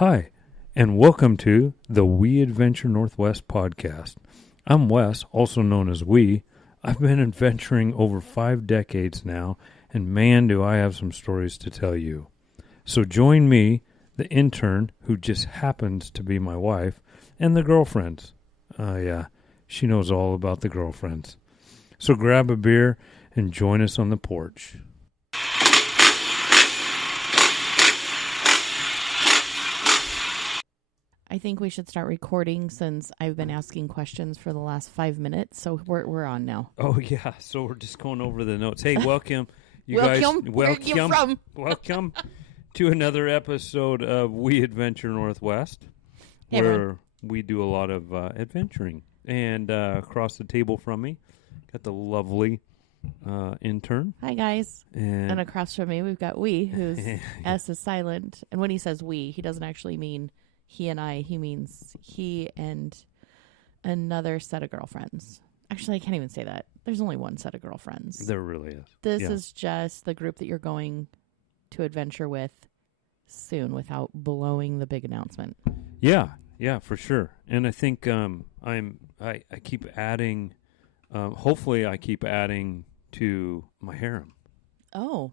Hi, and welcome to the We Adventure Northwest podcast. I'm Wes, also known as We. I've been adventuring over 5 decades now, and man, do I have some stories to tell you. So join me, the intern, who just happens to be my wife, and the girlfriends. Yeah, she knows all about the girlfriends. So grab a beer and join us on the porch. I think we should start recording since I've been asking questions for the last 5 minutes. So we're on now. Oh, yeah. So we're just going over the notes. Hey, welcome. Welcome. Guys, Where are you from? Welcome to another episode of We Adventure Northwest, Hey, where everyone. we do a lot of adventuring. And across the table from me, got the lovely intern. Hi, guys. And And across from me, we've got we, whose S is silent. And when he says we, he doesn't actually mean he and I. He means he and another set of girlfriends. Actually, I can't even say that. There's only one set of girlfriends. there really is. This Yeah. is just the group that you're going to adventure with soon without blowing the big announcement. Yeah, for sure. And I think I keep adding. Hopefully, I keep adding to my harem. Oh,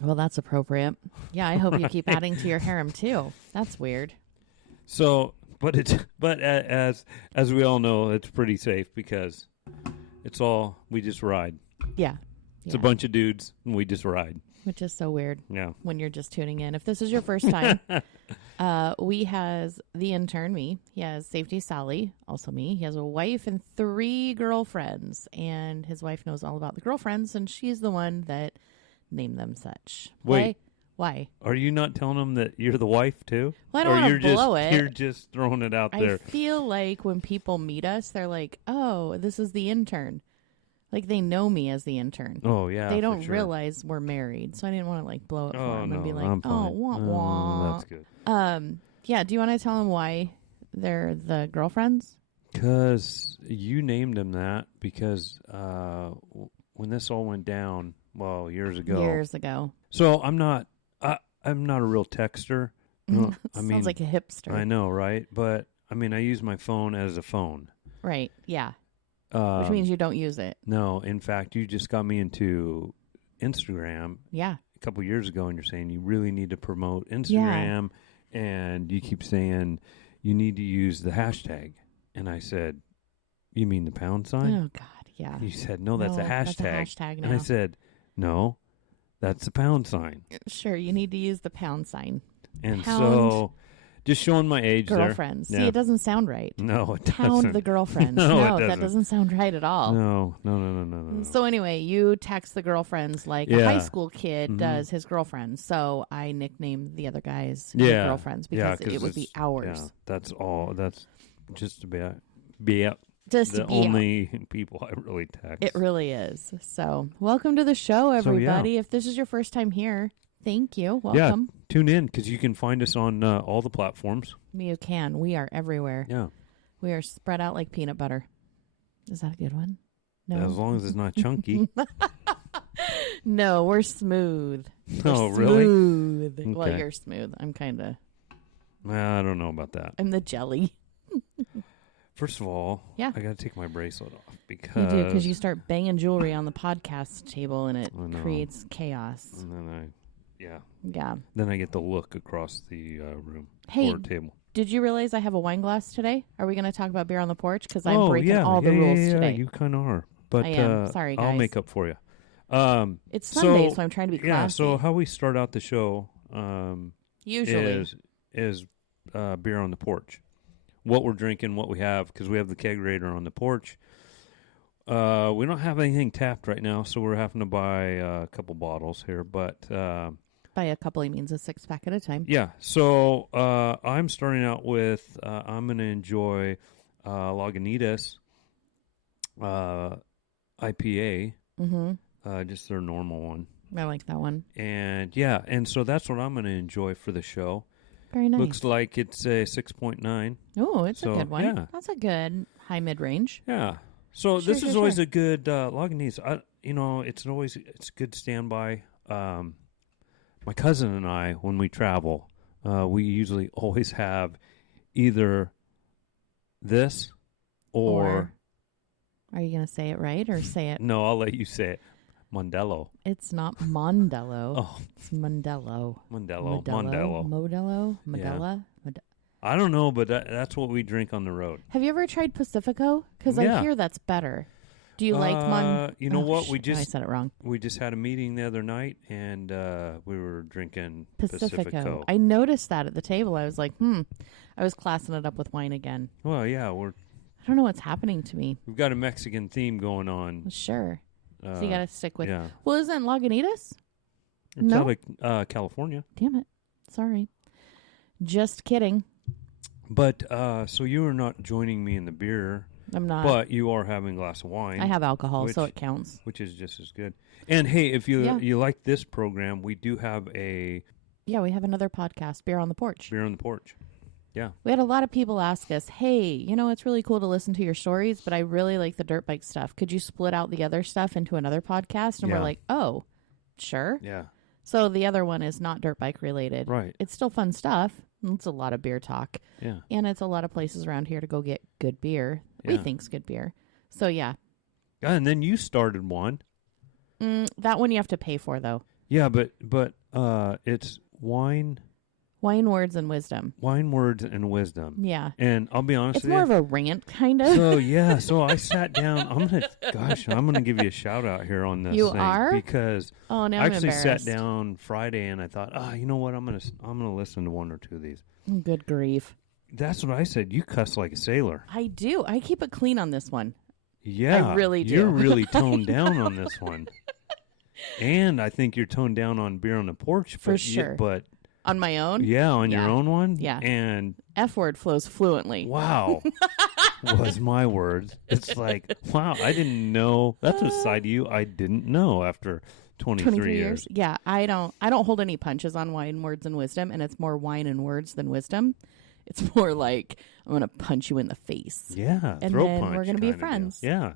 well, that's appropriate. Yeah, I hope you keep adding to your harem too. That's weird. So, but as we all know, it's pretty safe because we just ride. Yeah. It's a bunch of dudes and we just ride. Which is so weird Yeah. when you're just tuning in. If this is your first time, we has the intern, me. He has Safety Sally, also me. He has a wife and 3 girlfriends, and his wife knows all about the girlfriends, and she's the one that named them such. Wait. Why? Are you not telling them that you're the wife too? Well, I don't want to blow it. You're just throwing it out there. I feel like when people meet us, they're like, "Oh, this is the intern." Like they know me as the intern. Oh yeah. They don't for sure. realize we're married, so I didn't want to like blow it for them and be like, I'm "Oh, fine. wah wah." That's good. Yeah. Do you want to tell them why they're the girlfriends? Because you named them that because when this all went down, years ago. Years ago. So I'm not a real texter. No, Sounds like a hipster. I know, right? But I mean, I use my phone as a phone. Right. Yeah. Which means you don't use it. No, in fact, you just got me into Instagram Yeah. a couple years ago, and you're saying you really need to promote Instagram, and you keep saying you need to use the hashtag. And I said, "You mean the pound sign?" Oh God. Yeah. You said, "No, that's a hashtag." That's a hashtag now. And I said, "No, that's the pound sign." Sure. You need to use the pound sign. And Pound so, just showing my age girlfriends. there. See, Yeah. it doesn't sound right. No, it Pound doesn't. the girlfriends. No, it that doesn't. doesn't sound right at all. No. So anyway, you text the girlfriends like a high school kid does his girlfriends. So I nicknamed the other guys girlfriends because it would be ours. Yeah, that's all. That's just to be Just the to be only people I really text. It really is. So welcome to the show, everybody. If this is your first time here, thank you. Welcome. Yeah, tune in because you can find us on all the platforms. You can. We are everywhere. Yeah. We are spread out like peanut butter. Is that a good one? No. As long as it's not chunky. No, we're smooth. Oh, We're really? smooth. Well, Okay. you're smooth. I'm kind of. I don't know about that. I'm the jelly. First of all, Yeah. I got to take my bracelet off You because do, because you start banging jewelry on the podcast table and it I know. creates chaos. And then Yeah. then I get the look across the room Hey, or table. did you realize I have a wine glass today? Are we going to talk about beer on the porch? Because I'm breaking yeah, all the rules today. You kind of are, but I am. Sorry, I'll guys. make up for you. It's Sunday, so I'm trying to be classy. Yeah. So how we start out the show Usually. is beer on the porch. What we're drinking, what we have, because we have the kegerator on the porch. We don't have anything tapped right now, so we're having to buy a couple bottles here. But By a couple, he means a 6-pack at a time. yeah, so I'm starting out with I'm going to enjoy Lagunitas IPA, just their normal one. I like that one. And so that's what I'm going to enjoy for the show. Very nice. Looks like it's a 6.9. Oh, it's a good one. Yeah. That's a good high mid-range. Yeah. So Sure, this sure, is always sure. a good Lagunitas. It's good standby. My cousin and I, when we travel, we usually always have either this or are you going to say it right or say it? no, I'll let you say it. Mondello. It's not Mondello. Oh, It's Mondello. Mondello. Modelo. Modella. I don't know, but that's what we drink on the road. Have you ever tried Pacifico? Because Yeah. I hear that's better. Do you like You know what? I said it wrong. We just had a meeting the other night, and we were drinking Pacifico. Pacifico. I noticed that at the table. I was like, I was classing it up with wine again. Well, yeah, I don't know what's happening to me. we've got a Mexican theme going on. Sure. So you got to stick with. Yeah. Well, isn't Lagunitas? It's No. out of California. Damn it. Sorry. Just kidding. But so you are not joining me in the beer, I'm not. but you are having a glass of wine. I have alcohol, so which- it counts. which is just as good. And hey, if you Yeah. you like this program, we do have a Yeah, we have another podcast, Beer on the Porch. beer on the porch. Yeah. We had a lot of people ask us, hey, it's really cool to listen to your stories, but I really like the dirt bike stuff. Could you split out the other stuff into another podcast? And Yeah. we're like, oh, sure. Yeah. So the other one is not dirt bike related. Right. It's still fun stuff. It's a lot of beer talk. Yeah. And it's a lot of places around here to go get good beer. We Yeah. think's good beer. So yeah. And then you started one. That one you have to pay for, though. Yeah, but it's wine, Words, and Wisdom. words, and wisdom. Yeah. And I'll be honest It's with more you. of a rant, kind of. So I sat down. I'm gonna give you a shout out here on this. You thing are? because Oh, now I I'm actually embarrassed. sat down Friday and I thought, you know what? I'm gonna listen to one or two of these. Good grief. That's what I said. You cuss like a sailor. I do. I keep it clean on this one. Yeah, I really do. You're really toned down on this one, and I think you're toned down on beer on the porch For but sure. But On my own? yeah, on your Yeah. own one. Yeah. And F word flows fluently. wow, was my words. It's like wow, I didn't know. That's a side of you I didn't know after 23 years. Yeah, I don't hold any punches on wine, words, and wisdom, and it's more wine and words than wisdom. It's more like I'm going to punch you in the face. Yeah, And throat then punch we're gonna be kinda deal. friends. Yeah,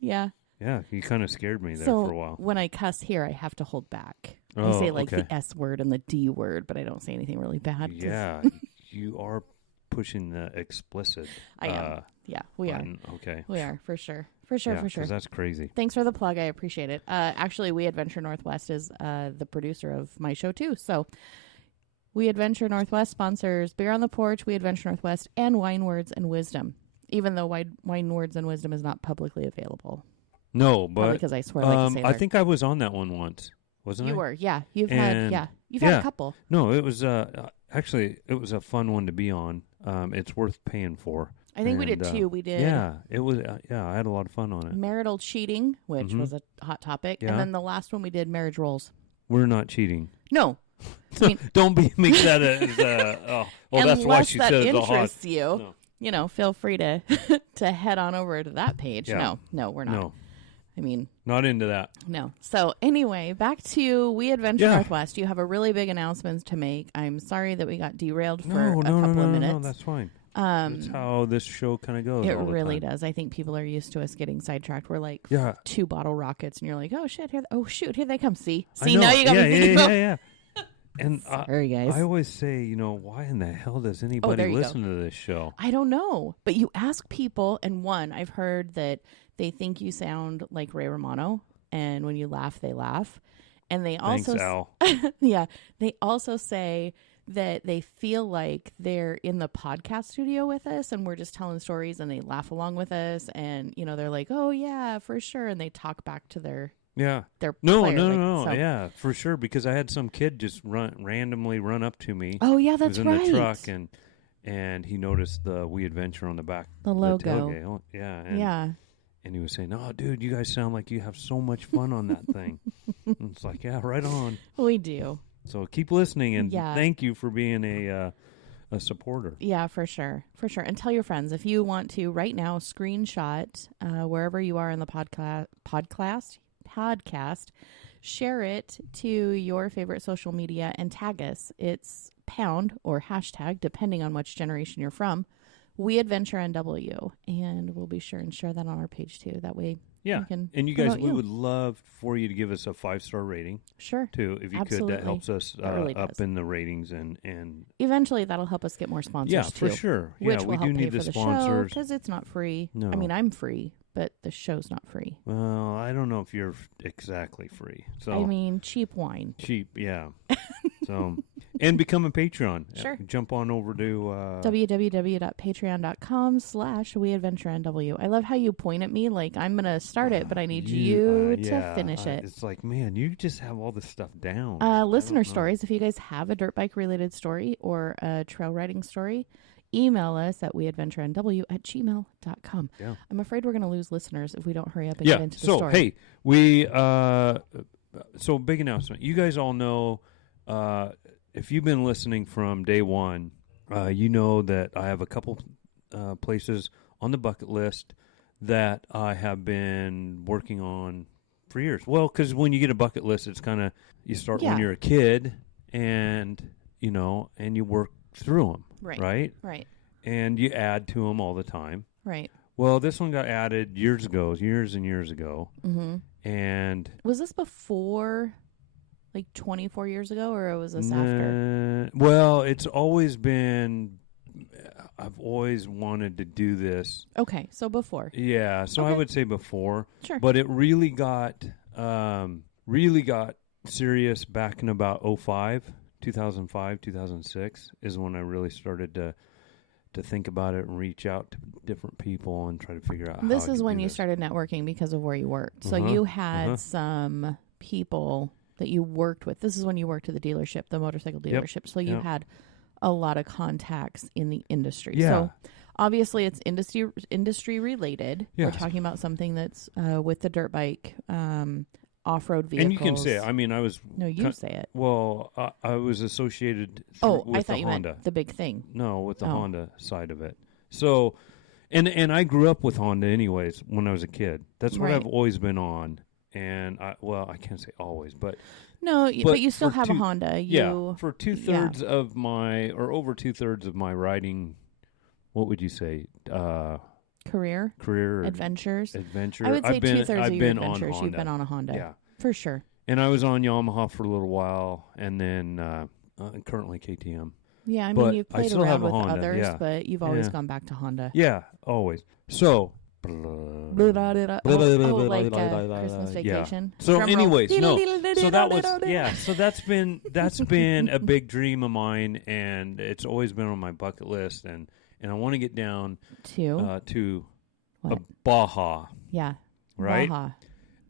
Yeah. yeah. You kind of scared me there So for a while. when I cuss here, I have to hold back. I Oh, say like okay. the S word and the D word, but I don't say anything really bad. 'cause Yeah, you are pushing the explicit. I am. Yeah, we are. button. Okay. We are, for sure. For sure, Yeah, for sure. 'cause that's crazy. Thanks for the plug. I appreciate it. Actually, We Adventure Northwest is the producer of my show, too. So We Adventure Northwest sponsors Beer on the Porch, We Adventure Northwest, and Wine Words and Wisdom, even though Wine Words and Wisdom is not publicly available. No, Probably but because I swear like a sailor. I think I was on that one once, wasn't I? You were, yeah. You've And- had a yeah. couple. No, it was actually it was a fun one to be on. It's worth paying for. I think we did And, two. We did Yeah, it was. Yeah, I had a lot of fun on it. marital cheating, which Mhm. was a hot topic. Yeah. And then the last one we did marriage roles. We're not cheating. No. I mean, Don't make that as. Well, that's why unless she that says the hot. interests you, No. feel free to to head on over to that page. Yeah. No, we're not. No, I mean, not into that. no. So anyway, back to We Adventure Yeah. Northwest. You have a really big announcement to make. I'm sorry that we got derailed for No, a no, couple no, of no, minutes. no. That's fine. That's how this show kind of goes. It all the really time. does. I think people are used to us getting sidetracked. We're like Yeah. 2 bottle rockets, and you're like, oh shit, here they come. See, I know. now you got yeah, me thinking about. yeah. And Sorry, guys. I always say, why in the hell does there anybody you go. listen to this show? I don't know, but you ask people, and I've heard that they think you sound like Ray Romano, and when you laugh, they laugh, and they Thanks, also, Al. yeah, they also say that they feel like they're in the podcast studio with us, and we're just telling stories, and they laugh along with us, and they're like, oh yeah, for sure, and they talk back to their Yeah. player. No. So- Yeah, for sure. Because I had some kid just randomly run up to me. Oh yeah, He that's was in right. the truck and he noticed the We Adventure on the back. The logo. tailgate. Oh, yeah. And, Yeah. And he was saying, "Oh, dude, you guys sound like you have so much fun on that thing." And it's like, yeah, right on. We do. So keep listening, and Yeah. thank you for being a supporter. Yeah, for sure. For sure. And tell your friends if you want to right now screenshot wherever you are in the podcast, share it to your favorite social media and tag us. It's pound or hashtag, depending on which generation you're from, We Adventure NW. And we'll be sure and share that on our page too. That way Yeah. We can And you guys, promote we would love for you to give us a 5-star rating Sure. too, if you Absolutely. could. That helps us That really up does. in the ratings and Eventually, that'll help us get more sponsors yeah, too. for sure. Which Yeah, will we help do pay need for the the show sponsors. because it's not free. No. I mean, I'm free, but the show's not free. Well, I don't know if you're exactly free. So I mean, cheap wine. cheap, yeah. So and become a Patreon. Sure. Jump on over to www.patreon.com/WeAdventureNW. I love how you point at me like I'm going to start it, but I need you to finish it. It's like, man, you just have all this stuff down. Listener stories. If you guys have a dirt bike related story or a trail riding story, email us at weadventurenw@gmail.com. Yeah. I'm afraid we're going to lose listeners if we don't hurry up and get into the story. Hey, we so big announcement. You guys all know, if you've been listening from day one, you know that I have a couple places on the bucket list that I have been working on for years. Well, because when you get a bucket list, it's kind of, you start when you're a kid, and and you work through them, right? And you add to them all the time. Right. Well, this one got added years and years ago. Mm-hmm. And was this before, like 24 years ago, or was this after? Well, it's always been, I've always wanted to do this. Okay, so before. Yeah, so I would say before. Sure. But it really got serious back in about 2005, 2006 is when I really started to think about it and reach out to different people and try to figure out this how is when you started networking because of where you worked. So you had some people that you worked with. This is when you worked at the dealership, the motorcycle dealership. So you had a lot of contacts in the industry. Yeah. So obviously it's industry related. Yes. We're talking about something that's with the dirt bike, off-road vehicles. And you can say it. I mean, I was... No, you say it. Well, I was associated with I thought the you Honda. meant the big thing. No, with the Honda side of it. So, and I grew up with Honda anyways when I was a kid. That's what I've always been on. And, I can't say always, but... No, but you still have a Honda. For two-thirds of my, or over two-thirds of my riding, what would you say? Career, adventure. I would say two-thirds of your adventures you've been on a Honda. Yeah. For sure. And I was on Yamaha for a little while, and then currently KTM. Yeah, I mean, you've played around with Honda, others, but you've always gone back to Honda. Yeah, always. So... like Christmas Vacation. So Drum anyways, roll. so that was, so that's been a big dream of mine, and it's always been on my bucket list, and I want to get down to a Baja. Yeah. Right? Baja.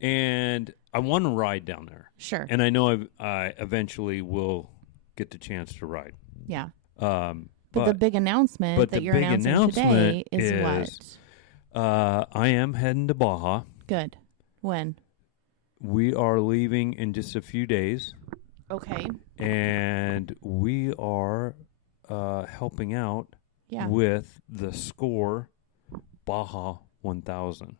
And I want to ride down there. Sure. And I know I eventually will get the chance to ride. Yeah. But the big announcement that you're announcing today is what? I am heading to Baja. Good. When? We are leaving in just a few days. Okay. And we are helping out with the SCORE Baja 1000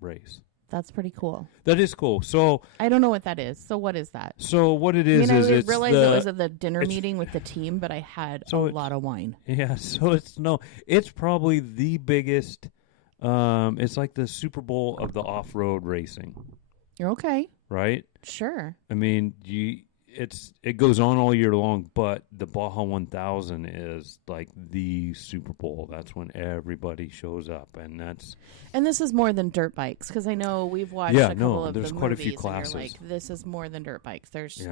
race. That's pretty cool. That is cool. So I don't know what that is. So what is that? So what it is I it's realized it was at the dinner meeting with the team, but I had a lot of wine. Yeah. So it's probably the biggest. It's like the Super Bowl of the off-road racing. Okay. Right? Sure. I mean, it goes on all year long, but the Baja 1000 is like the Super Bowl. That's when everybody shows up, and this is more than dirt bikes, because I know we've watched a couple of there's the quite movies, a few classes. And you're like, this is more than dirt bikes. There's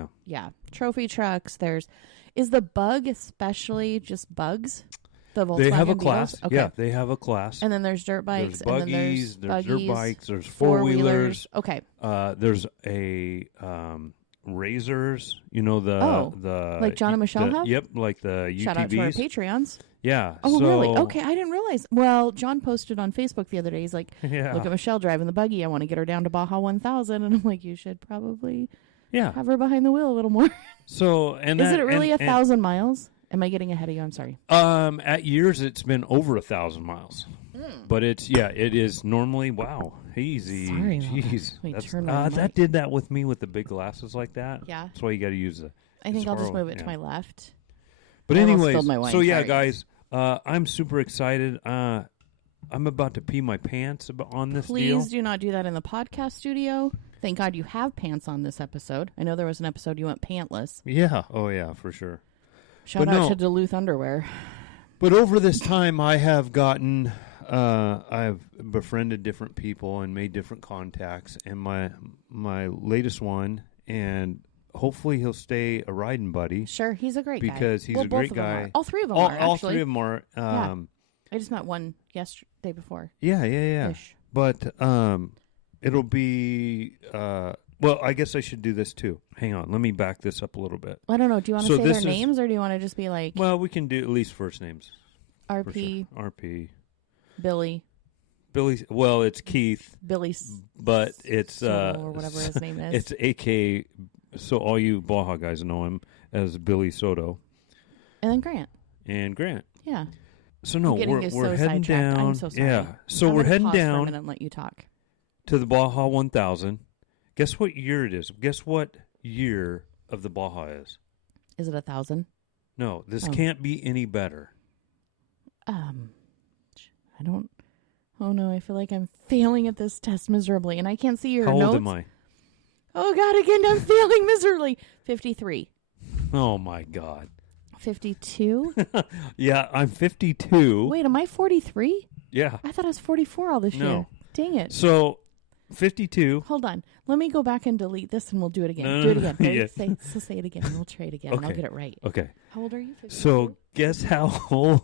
trophy trucks. Is the Bug especially just bugs? The Volkswagen they have a Beetles? class. Okay. Yeah, they have a class. And then there's dirt bikes. There's buggies. And then there's dirt bikes. There's four-wheelers. Okay. There's a razors. You know the like John and Michelle have? Yep, like the UTVs. Shout out to our Patreons. Yeah. Oh, really? Okay, I didn't realize. Well, John posted on Facebook the other day. He's like, look at Michelle driving the buggy. I want to get her down to Baja 1000. And I'm like, you should probably have her behind the wheel a little more. So, and is it really 1,000 miles? Am I getting ahead of you? I'm sorry. At years, it's been over 1,000 miles. But it is normally, easy. Sorry. Jeez. That did that with me with the big glasses like that. Yeah. That's why you got to use the... I think I'll just move it to my left. But anyways, my wine. so Sorry. guys, I'm super excited. I'm about to pee my pants on this Please deal. do not do that in the podcast studio. Thank God you have pants on this episode. I know there was an episode you went pantless. Yeah. Oh, yeah, for sure. Shout out to Duluth Underwear. But over this time, I have gotten, I've befriended different people and made different contacts. And my latest one, and hopefully he'll stay a riding buddy. Sure, he's a great guy. Because he's a great guy. All three of them are, actually. All three of them are. Yeah. I just met one yesterday before. Yeah. Ish. But it'll be... well, I guess I should do this too. Hang on. Let me back this up a little bit. I don't know. Do you want to say their names, or do you want to just be like... Well, we can do at least first names. RP. Sure. RP. Billy. Well, it's Keith. Billy. But it's... or whatever his name is. It's AK... So all you Baja guys know him as Billy Soto. And then Grant. And Grant. Yeah. So no, we're heading down. I'm so sorry. Yeah. So we're heading down for a minute and let you talk. To the Baja 1000. Guess what year it is? Guess what year of the Baja is? Is it 1,000? No, this can't be any better. I don't. Oh no, I feel like I'm failing at this test miserably, and I can't see your notes. How old am I? Oh God, again, I'm failing miserably. 53. Oh my God. 52? Yeah, I'm 52. Wait, am I 43? Yeah. I thought I was 44 all this year. Dang it. So, 52. Hold on. Let me go back and delete this, and we'll do it again. No, do it again. Ready? yeah. Say it again, and we'll try it again, and I'll get it right. Okay. How old are you? 52? So, guess how old?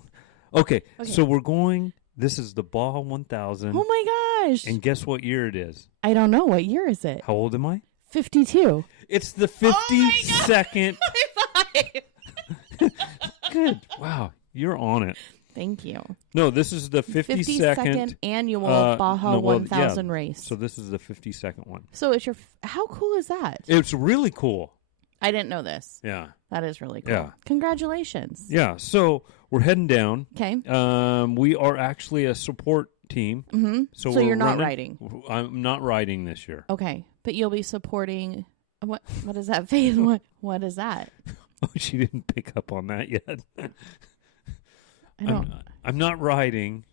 Okay, so we're going... This is the Baja 1000. Oh my gosh. And guess what year it is? I don't know. What year is it? How old am I? 52. It's the 52nd. Good. Wow. You're on it. Thank you. No, this is the 52nd annual Baja 1000 race. So this is the 52nd one. So it's your... How cool is that? It's really cool. I didn't know this. Yeah. That is really cool. Yeah. Congratulations. Yeah. So we're heading down. Okay. We are actually a support team. Mm-hmm. So you're not riding? I'm not riding this year. Okay. But you'll be supporting... What is that, Faith? What is that? Oh, she didn't pick up on that yet. I don't... I'm not riding.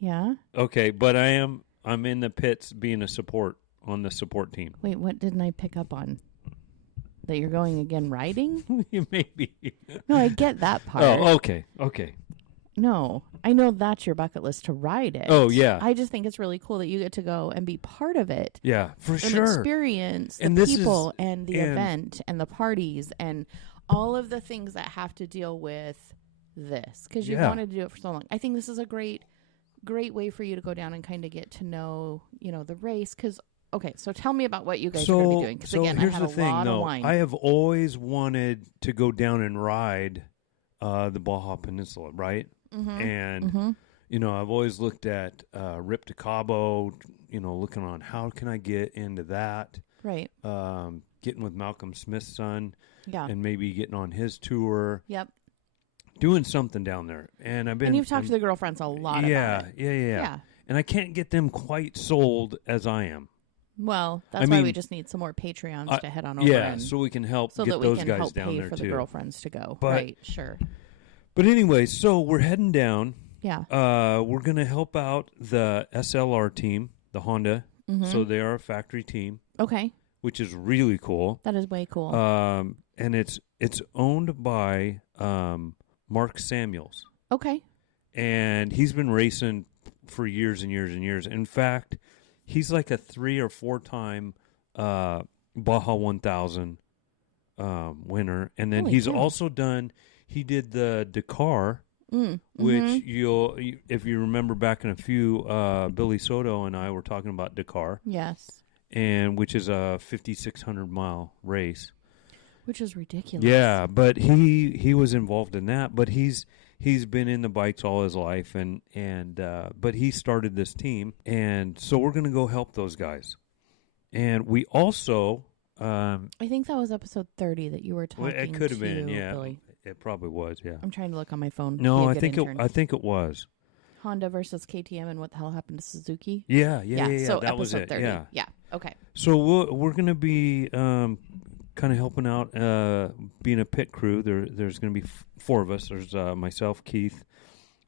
Yeah? Okay, but I'm in the pits being on the support team. Wait, what didn't I pick up on? That you're going again riding? Maybe. No, I get that part. Oh, okay. No, I know that's your bucket list to ride it. Oh, yeah. I just think it's really cool that you get to go and be part of it. Yeah, for and sure. Experience the people and the event and the parties and all of the things that have to deal with this, because you've wanted to do it for so long. I think this is a great way for you to go down and kind of get to know, the race. Because okay, so tell me about what you guys are going to be doing. Because again, here's I had the a lot of wine. I have always wanted to go down and ride the Baja Peninsula, right? Mm-hmm. And I've always looked at Rip to Cabo. Looking on how can I get into that? Right. Getting with Malcolm Smith's son. Yeah. And maybe getting on his tour. Yep. Doing something down there. And you've talked to the girlfriends a lot about it. Yeah. And I can't get them quite sold as I am. Well, that's why we just need some more Patreons to head on over. Yeah, so we can help get those guys down there too. So that we can help pay for the girlfriends to go. Right, sure. But anyway, so we're heading down. Yeah. We're going to help out the SLR team, the Honda. Mm-hmm. So they are a factory team. Okay. Which is really cool. That is way cool. And it's owned by Mark Samuels. Okay. And he's been racing for years and years and years. In fact, he's like a 3 or 4 time Baja 1000 winner. And then he's also he did the Dakar, which if you remember back in a few, Billy Soto and I were talking about Dakar. Yes. And which is a 5,600 mile race. Which is ridiculous. Yeah, but he was involved in that. But he's been in the bikes all his life, but he started this team, and so we're going to go help those guys. And we also, I think that was episode 30 that you were talking. It could have been, yeah. Billy. It probably was, yeah. I'm trying to look on my phone. No, I think it was. Honda versus KTM, and what the hell happened to Suzuki? Yeah. So that was it. 30. Yeah. Okay. So we're going to be kind of helping out, being a pit crew. There's going to be 4 of us. There's myself, Keith,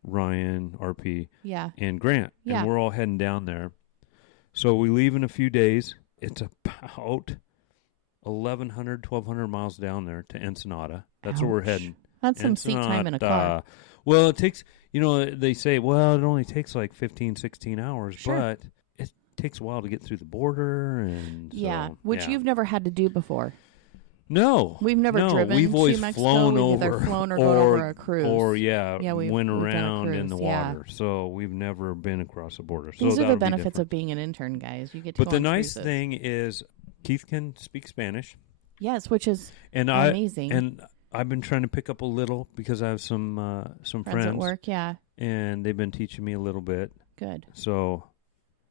Ryan, RP, Yeah. and Grant. Yeah. And we're all heading down there. So we leave in a few days. It's about 1,200 miles down there to Ensenada. That's where we're Ouch. heading. That's some seat time in a car. Well, it takes, they say, well, it only takes like 15, 16 hours, Sure. but it takes a while to get through the border. And which you've never had to do before. No. We've never driven we've always to Mexico. flown We've over. either flown or gone over a cruise. Or, we've went done a around in cruise, the water. So we've never been across the border. These so are the benefits of being an intern, guys. You get to But go the on nice cruises. thing is Keith can speak Spanish. Yes, which is and amazing. And I've been trying to pick up a little because I have some friends at work, yeah. And they've been teaching me a little bit. Good. So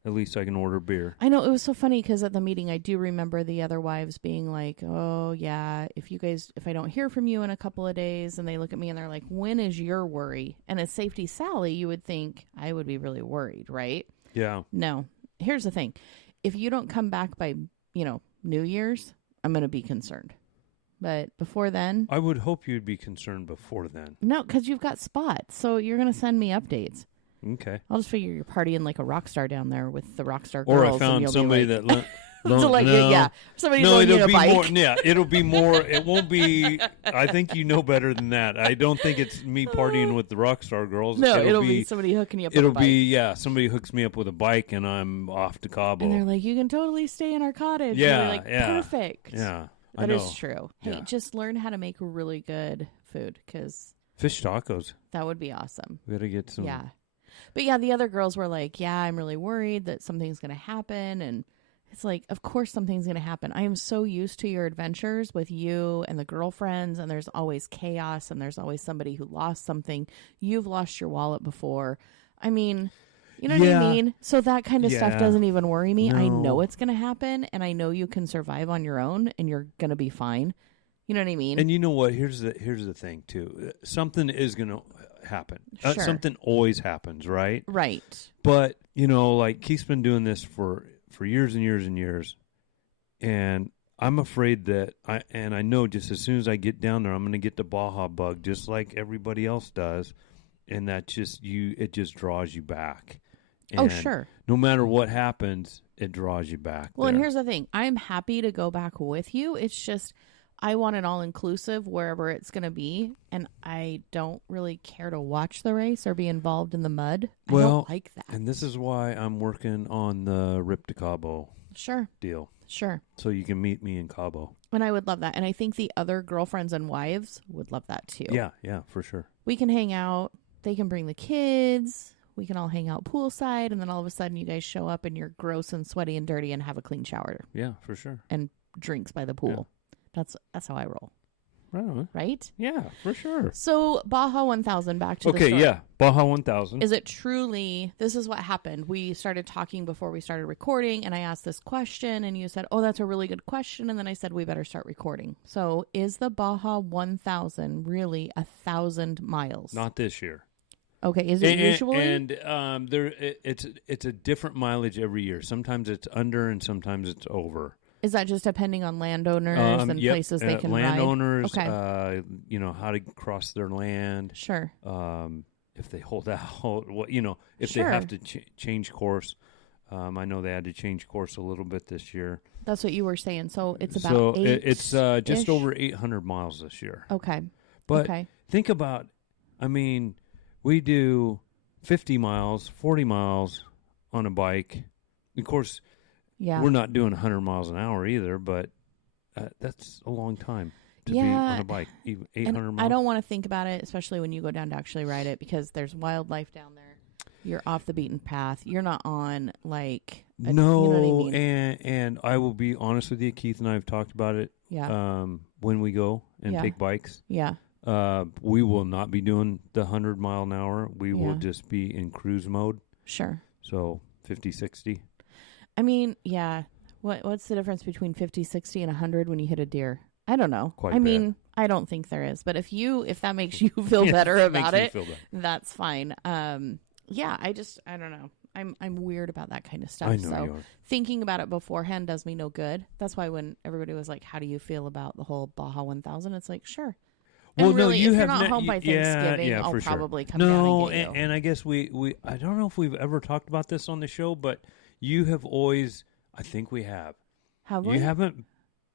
at least I can order beer. I know, it was so funny because at the meeting I do remember the other wives being like, oh, yeah, if I don't hear from you in a couple of days, and they look at me and they're like, when is your worry? And as Safety Sally, you would think I would be really worried, right? Yeah. No. Here's the thing. If you don't come back by, New Year's, I'm going to be concerned. But before then... I would hope you'd be concerned before then. No, because you've got spots. So you're going to send me updates. Okay. I'll just figure you're partying like a rock star down there with the rock star or girls. I found somebody that... Somebody loaned you a bike. More, yeah, it'll be more... It won't be... I think you know better than that. I don't think it's me partying with the rock star girls. No, it'll be somebody hooking you up with a bike. Somebody hooks me up with a bike and I'm off to Cabo. And they're like, you can totally stay in our cottage. Yeah, and you're like, perfect. Yeah. That is true. Hey, Yeah. just learn how to make really good food because Fish tacos. that would be awesome. We got to get some. Yeah. But yeah, the other girls were like, yeah, I'm really worried that something's going to happen. And it's like, of course something's going to happen. I am so used to your adventures with you and the girlfriends, and there's always chaos, and there's always somebody who lost something. You've lost your wallet before. I mean... You know what I mean? So that kind of stuff doesn't even worry me. No. I know it's going to happen, and I know you can survive on your own, and you're going to be fine. You know what I mean? And you know what? Here's the thing, too. Something is going to happen. Sure. Something always happens, right? Right. But, like Keith's been doing this for years and years and years, and I'm afraid that, I know just as soon as I get down there, I'm going to get the Baja bug just like everybody else does, and that it just draws you back. And sure. No matter what happens, it draws you back. Well, and here's the thing. I'm happy to go back with you. It's just I want it all-inclusive wherever it's going to be, and I don't really care to watch the race or be involved in the mud. I don't like that. And this is why I'm working on the Rip to Cabo deal. Sure. So you can meet me in Cabo. And I would love that. And I think the other girlfriends and wives would love that, too. Yeah, for sure. We can hang out. They can bring the kids. We can all hang out poolside, and then all of a sudden you guys show up and you're gross and sweaty and dirty and have a clean shower. Yeah, for sure. And drinks by the pool. Yeah. That's how I roll. Right. Right? Yeah, for sure. So Baja 1000, back to the story. Okay, yeah. Baja 1000. Is it truly, this is what happened. We started talking before we started recording, and I asked this question, and you said, oh, that's a really good question. And then I said, we better start recording. So is the Baja 1000 really 1,000 miles? Not this year. Okay, is it usually? And it's a different mileage every year. Sometimes it's under and sometimes it's over. Is that just depending on landowners and places they can landowners, ride? Okay. How to cross their land. Sure. If they hold out, if Sure. they have to change course. I know they had to change course a little bit this year. That's what you were saying. So it's about it's just over 800 miles this year. Okay. But think about, we do 50 miles, 40 miles on a bike. Of course, we're not doing 100 miles an hour either, but that's a long time to be on a bike, even 800 miles. I don't want to think about it, especially when you go down to actually ride it, because there's wildlife down there. You're off the beaten path. You're not on, like... you know what I mean? And I will be honest with you, Keith and I have talked about it. Yeah. When we go and take bikes. Yeah. We will not be doing the 100 mile an hour. We will just be in cruise mode. Sure. So 50, 60. What's the difference between 50, 60, and 100 when you hit a deer? I don't know. I don't think there is. But if that makes you feel better about it, that's fine. I don't know. I'm weird about that kind of stuff. I know you are. Thinking about it beforehand does me no good. That's why when everybody was like, how do you feel about the whole Baja 1000? It's like, sure. Well, And really, no, you if have you're not no- home by yeah, Thanksgiving, yeah, I'll for sure. probably come No, down and get you. and I guess we I don't know if we've ever talked about this on the show, but you have always, I think we have. Have we?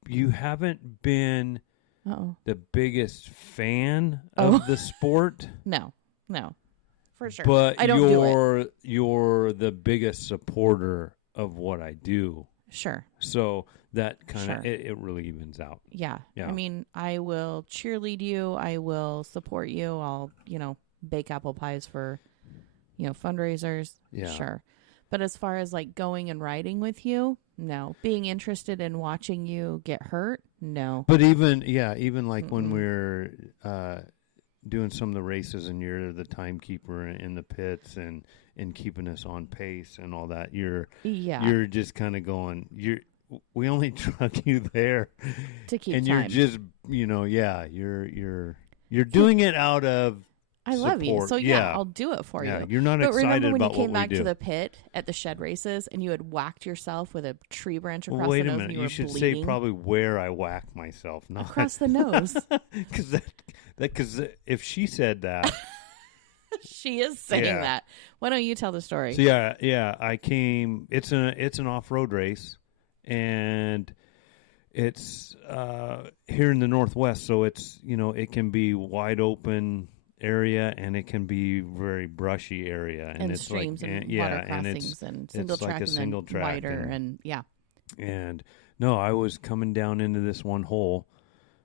You haven't been Uh-oh. the biggest fan Oh. of the sport, No, for sure. but I don't do it. you're the biggest supporter of what I do. Sure. So that kind of Sure. it really evens out. Yeah. Yeah. I mean, I will cheerlead you. I will support you. I'll, bake apple pies for, fundraisers. Yeah. Sure. But as far as like going and riding with you, no. Being interested in watching you get hurt, no. But even like when Mm-mm. we're doing some of the races and you're the timekeeper in the pits and keeping us on pace and all that, you're just kind of going, we only truck you there to keep and time. you're just you're doing it out of I love you. support. So yeah, I'll do it for yeah, you. you're not But excited remember when you about came what back we do. to the pit at the shed races and you had whacked yourself with a tree branch across Wait the a nose minute, and you you were should bleeding? say probably where I whacked myself, not Across the nose. because if she said that. She is saying Yeah. that. Why don't you tell the story? So yeah, I came. It's an off-road race, and it's here in the Northwest. So it's it can be wide open area, and it can be very brushy area, and it's streams like, and yeah, water and crossings and single it's like track a and single then track wider and yeah. And no, I was coming down into this one hole,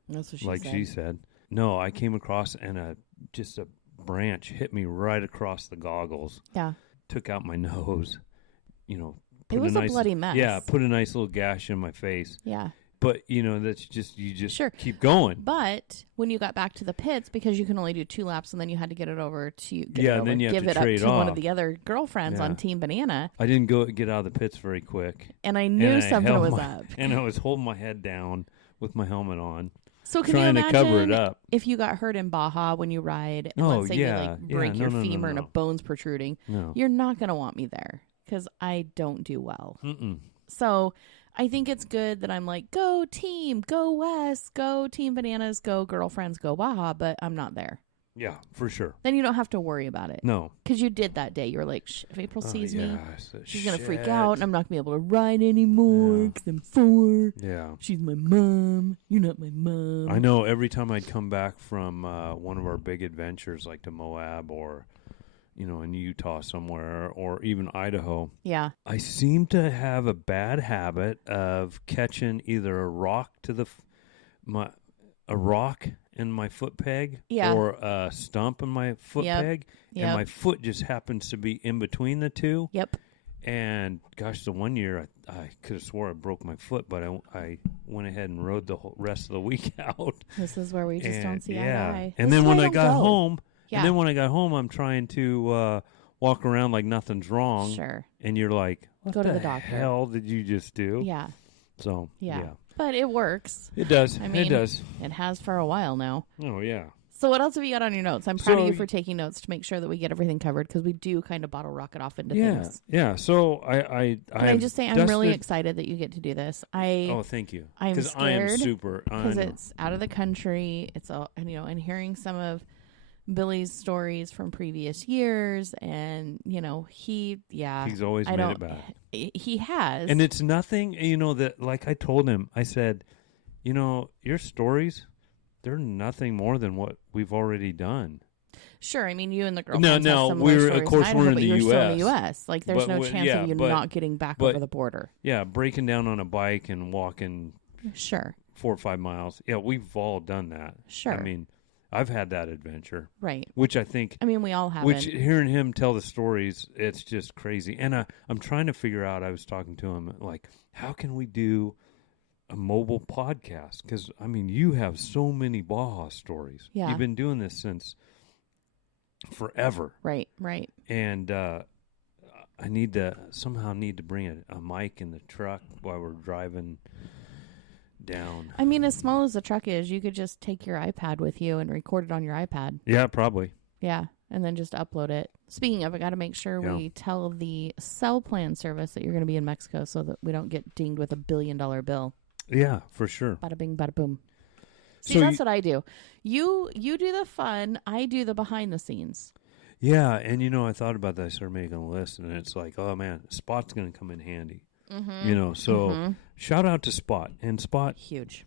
That's what she like said. she said. No, I came across and just a branch hit me right across the goggles. Yeah. Took out my nose. It was a bloody mess. Yeah, put a nice little gash in my face. Yeah. But that's just you just Sure. keep going. But when you got back to the pits, because you can only do 2 laps, and then you had to get it over to and then you have give to it up trade to one of off. the other girlfriends Yeah. on Team Banana, I didn't get out of the pits very quick, and I knew I something held was my- up. and I was holding my head down with my helmet on, So can you trying to imagine cover it up. if you got hurt in Baja when you ride, and Oh, let's say yeah. you break Yeah, your no, femur and a no. bone's protruding, No, you're not going to want me there because I don't do well. mm-mm. So I think it's good that I'm like, go team, go West, go Team Bananas, go girlfriends, go Baja, but I'm not there. Yeah, for sure. Then you don't have to worry about it. No, Because you did that day. You were like, if April sees me, I said, she's going to freak "Shit." out and I'm not going to be able to ride anymore because I'm 4. Yeah. She's my mom. You're not my mom. I know every time I'd come back from one of our big adventures, like to Moab or, in Utah somewhere or even Idaho, Yeah. I seem to have a bad habit of catching either a rock to a rock in my foot peg Yeah. or a stump in my foot Yep. peg, Yep. and my foot just happens to be in between the two. Yep. And gosh, the one year I could have swore I broke my foot, but I went ahead and rode the whole rest of the week out. This is where we just And, don't see eye to yeah. eye. And This then is when why I don't got go. home, Yeah. and then when I got home, I'm trying to walk around like nothing's wrong. Sure. And you're like, what Go to the the doctor. hell did you just do? Yeah. So, Yeah. yeah. But it works. It does. I mean, it does. It has for a while now. Oh, yeah. So what else have you got on your notes? I'm proud of So- you for taking notes to make sure that we get everything covered because we do kind of bottle rocket off into Yeah. things. Yeah. So I Can I just say I'm really excited that you get to do this. Oh, thank you. I'm Because I am scared super. I because know. it's out of the country. It's all and hearing some of Billy's stories from previous years, and He's always I made don't. it back. He has, And it's nothing, that, like I told him, I said, your stories, they're nothing more than what we've already done. sure. I mean, you and the girlfriends no, have similar we're- stories of course in we're Idaho, in but the you're still in the US. U.S. Like, there's But no we- chance yeah, of you but- not getting back but- over the border. Yeah, breaking down on a bike and walking Sure, 4 or 5 miles. Yeah, we've all done that. sure, I mean, I've had that adventure, right. which I think, I mean, we all have. which hearing him tell the stories, it's just crazy. And I'm trying to figure out, I was talking to him, like, how can we do a mobile podcast? Because, I mean, you have so many Baja stories. Yeah. You've been doing this since forever. Right. And I somehow need to bring a mic in the truck while we're driving down. I mean, as small as the truck is, you could just take your iPad with you and record it on your iPad. Yeah, probably. Yeah, and then just upload it. Speaking of, I got to make sure we tell the cell plan service that you're going to be in Mexico so that we don't get dinged with $1 billion bill. Yeah, for sure. Bada bing, bada boom. See, that's what I do. You do the fun. I do the behind the scenes. Yeah, and I thought about that. I started making a list, and it's like, oh man, Spot's going to come in handy. Mm-hmm. So shout out to Spot, and Spot, huge.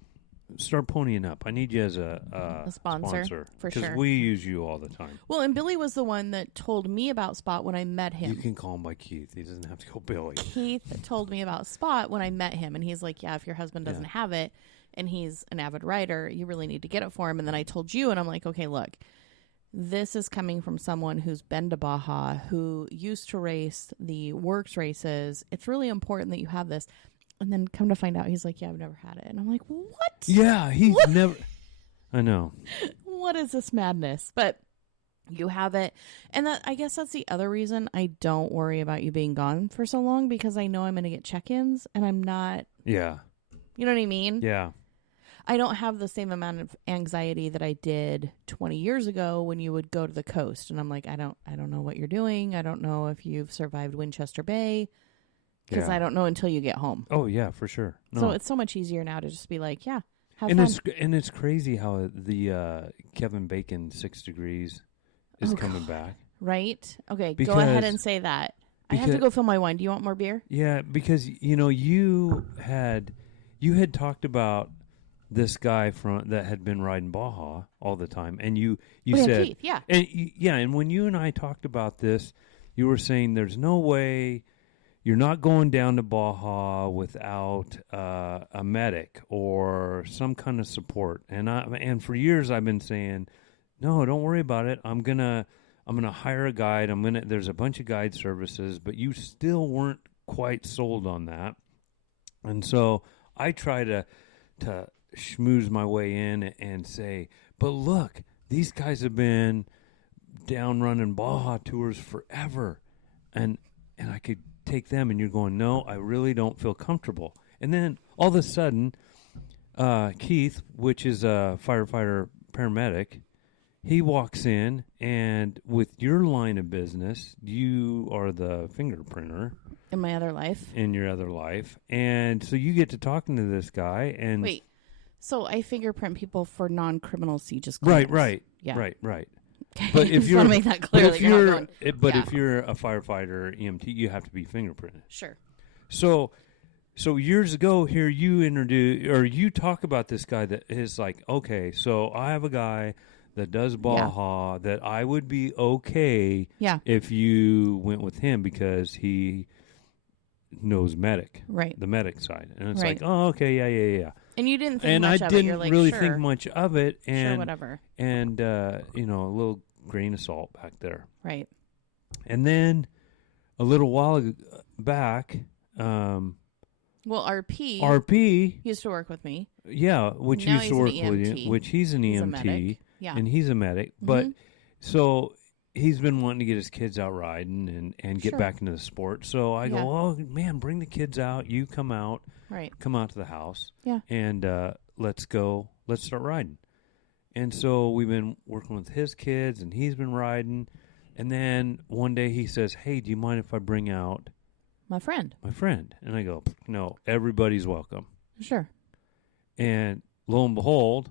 Start ponying up. I need you as a sponsor for sure. Because we use you all the time. Well, and Billy was the one that told me about Spot when I met him. You can call him by Keith. He doesn't have to go Billy. Keith told me about Spot when I met him, and he's like, yeah, if your husband doesn't have it, and he's an avid rider, you really need to get it for him. And then I told you, and I'm like, okay, look, this is coming from someone who's been to Baja, who used to race the works races. It's really important that you have this. And then come to find out, he's like, yeah, I've never had it. And I'm like, what? Yeah, he's never. I know. What is this madness? But you have it. And I guess that's the other reason I don't worry about you being gone for so long, because I know I'm going to get check-ins and I'm not. Yeah. You know what I mean? Yeah. I don't have the same amount of anxiety that I did 20 years ago when you would go to the coast. And I'm like, I don't know what you're doing. I don't know if you've survived Winchester Bay. Because I don't know until you get home. Oh, yeah, for sure. No. So it's so much easier now to just be like, yeah, have and fun. It's crazy how the Kevin Bacon 6 Degrees is coming back. Right? Okay, go ahead and say that. I have to go fill my wine. Do you want more beer? Yeah, because, you had talked about this guy that had been riding Baja all the time. And you said... Keith, yeah. And when you and I talked about this, you were saying there's no way... You're not going down to Baja without a medic or some kind of support. And for years I've been saying, no, don't worry about it. I'm gonna hire a guide. There's a bunch of guide services, but you still weren't quite sold on that. And so I try to schmooze my way in and say, but look, these guys have been down running Baja tours forever, and I could take them. And you're going, no, I really don't feel comfortable. And then all of a sudden, Keith, which is a firefighter paramedic, he walks in, and with your line of business, you are the fingerprinter in my other life. In your other life, and so you get to talking to this guy. And wait, so I fingerprint people for non-criminal sieges. Right, yeah, right. Okay. But if you want to make that clear, if you're a firefighter EMT, you have to be fingerprinted. Sure. So years ago, here you talk about this guy that is like, okay, so I have a guy that does Baja that I would be okay if you went with him because he knows medic, right? The medic side, and it's like, oh, okay, yeah. And you didn't think much of it. You're like, really sure. think much of it, and sure, whatever, and a little grain of salt back there, right? And then a little while back, RP used to work with me. Yeah, which now used to work with you, which he's an EMT, and he's a medic. But so he's been wanting to get his kids out riding and get back into the sport. So I go, oh man, bring the kids out. You come out, come out to the house, and let's start riding. And so we've been working with his kids, and he's been riding. And then one day he says, hey, do you mind if I bring out my friend? And I go, no, everybody's welcome. Sure. And lo and behold,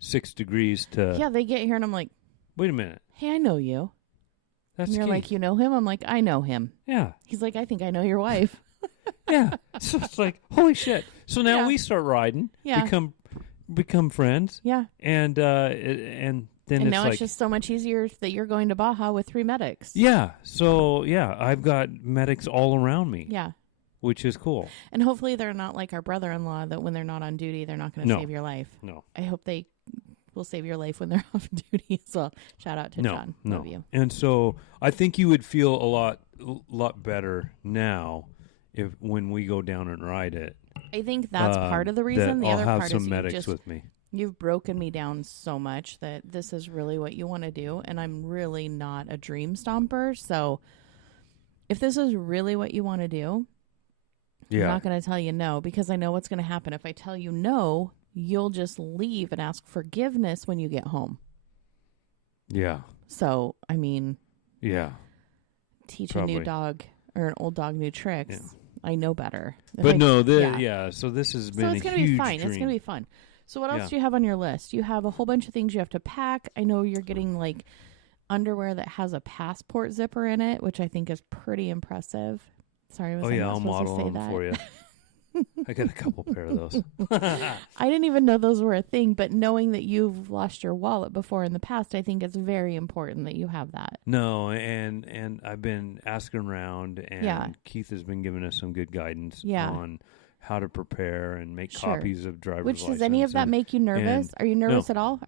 6 degrees to... Yeah, they get here, and I'm like... Wait a minute. Hey, I know you. That's and you're Keith. like, you know him? I'm like, I know him. Yeah. He's like, I think I know your wife. Yeah. So it's like, holy shit. So now we start riding, become friends. Yeah. And then it's now like, it's just so much easier that you're going to Baja with 3 medics. Yeah. So, I've got medics all around me. Yeah. Which is cool. And hopefully they're not like our brother-in-law that when they're not on duty, they're not going to save your life. No. I hope they will save your life when they're off duty as well. Shout out to John. No. Love you. And so I think you would feel a lot better now when we go down and ride it. I think that's part of the reason. The other part some is medics with me. You've broken me down so much that this is really what you want to do, and I'm really not a dream stomper. So if this is really what you want to do, I'm not going to tell you no, because I know what's going to happen. If I tell you no, you'll just leave and ask forgiveness when you get home. Yeah. So, I mean, teach a new dog or an old dog new tricks. I know better. But so this has been it's a gonna huge be fine. dream. It's going to be fun. So what else Yeah. do you have on your list? You have a whole bunch of things you have to pack. I know you're getting like underwear that has a passport zipper in it, which I think is pretty impressive. Sorry, was I not I'll supposed to model say them that? for you. I got a couple pair of those. I didn't even know those were a thing, but knowing that you've lost your wallet before in the past, I think it's very important that you have that. No, and I've been asking around, and Yeah. Keith has been giving us some good guidance Yeah. on how to prepare and make Sure. copies of driver's Which license. does any of that make you nervous? and- Are you nervous no. at all?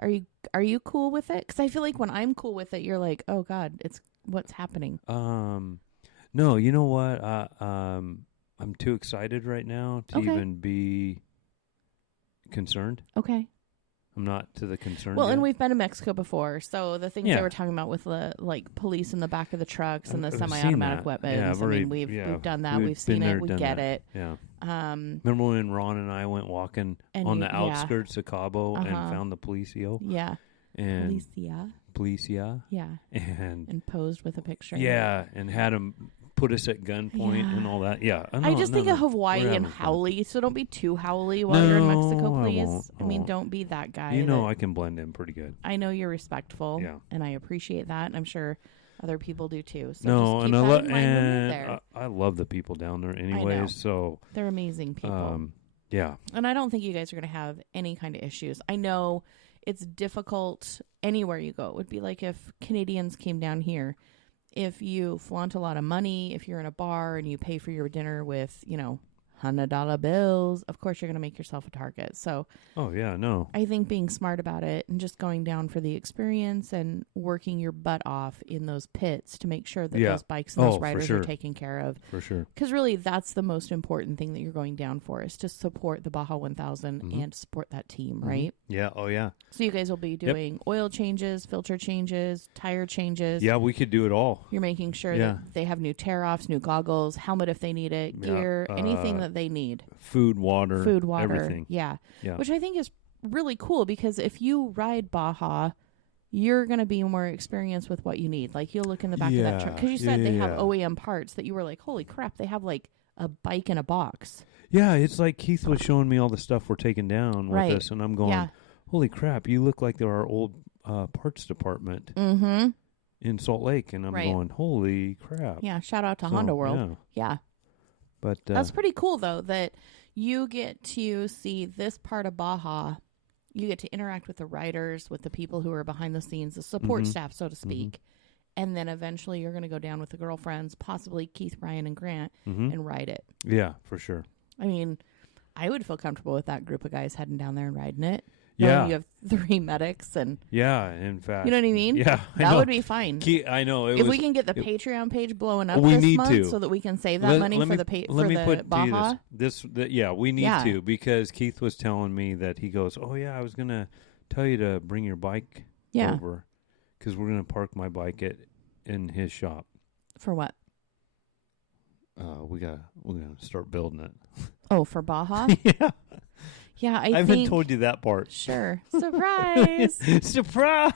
Are you cool with it? Because I feel like when I'm cool with it, you're like, oh God, it's what's happening. No, you know what? I'm too excited right now to Okay. even be concerned. Okay. I'm not to the concern. Well, and yet. we've been to Mexico before, so the things Yeah. they were talking about with the like police in the back of the trucks and the I've seen semi-automatic that. weapons. Yeah, I've I already- mean, we've done that. we've We've seen been it. there, We done get that. it. Yeah. Um, Remember when Ron and I went walking And on you- the yeah. outskirts of Cabo and Uh-huh. found the policio yeah. and Alicia. policia Yeah. and And posed with a picture. yeah, and had them put us at gunpoint Yeah. and all that. Yeah, I just think of we're Hawaii and having fun. howly, so don't be too howly while you're in Mexico, No, I please. won't. I mean, won't. don't be that guy. You know, that- I can blend in pretty good. I know you're respectful, Yeah. and I appreciate that, and I'm sure other people do too. So No, just keep and that in mind when you're there. I love the people down there, know. anyways. So, They're amazing people. yeah, And I don't think you guys are going to have any kind of issues. I know it's difficult anywhere you go. It would be like if Canadians came down here. If you flaunt a lot of money, if you're in a bar and you pay for your dinner with, $100 bills, of course you're going to make yourself a target. So oh yeah, no, I think being smart about it and just going down for the experience and working your butt off in those pits to make sure that Yeah. those bikes and those for riders sure. are taken care of. for sure. Because really, that's the most important thing that you're going down for, is to support the Baja 1000 Mhm. and support that team, Mhm. right? Yeah, oh yeah, So you guys will be doing oil changes, filter changes, tire changes. yeah. We could do it all. You're making sure Yeah. that they have new tear-offs, new goggles, helmet if they need it, Yeah, gear, anything that they need. Food, water, Food, water. everything. Yeah. Yeah, Which I think is really cool, because if you ride Baja, you're going to be more experienced with what you need. Like, you'll look in the back of that truck. Because you said they have Yeah. OEM parts that you were like, holy crap, they have like a bike in a box. yeah. It's like Keith was showing me all the stuff we're taking down with Right. us, and I'm going, Yeah. holy crap! You look like they're our old parts department Mm-hmm. in Salt Lake, and I'm Right. going, holy crap! Yeah. Shout out to So, Honda World. Yeah, Yeah. but That's pretty cool, though, that you get to see this part of Baja. You get to interact with the riders, with the people who are behind the scenes, the support Mhm. staff, so to speak. And then eventually you're going to go down with the girlfriends, possibly Keith, Brian, and Grant, mhm. and ride it. Yeah, for sure. I mean, I would feel comfortable with that group of guys heading down there and riding it. Yeah. Knowing you have 3 medics, and Yeah, in fact, you know what I mean? Yeah, I That know. would be fine. I know. It If was, we can get the Patreon page blowing up We this need month to. so that we can save that money for the Baja. Yeah, we need Yeah. to, because Keith was telling me that he goes, oh yeah, I was gonna tell you to bring your bike Yeah. over, because we're gonna park my bike in his shop. For what? We're gonna start building it. Oh, for Baja? Yeah, Yeah, I haven't think. told you that part. Sure. Surprise. Surprise!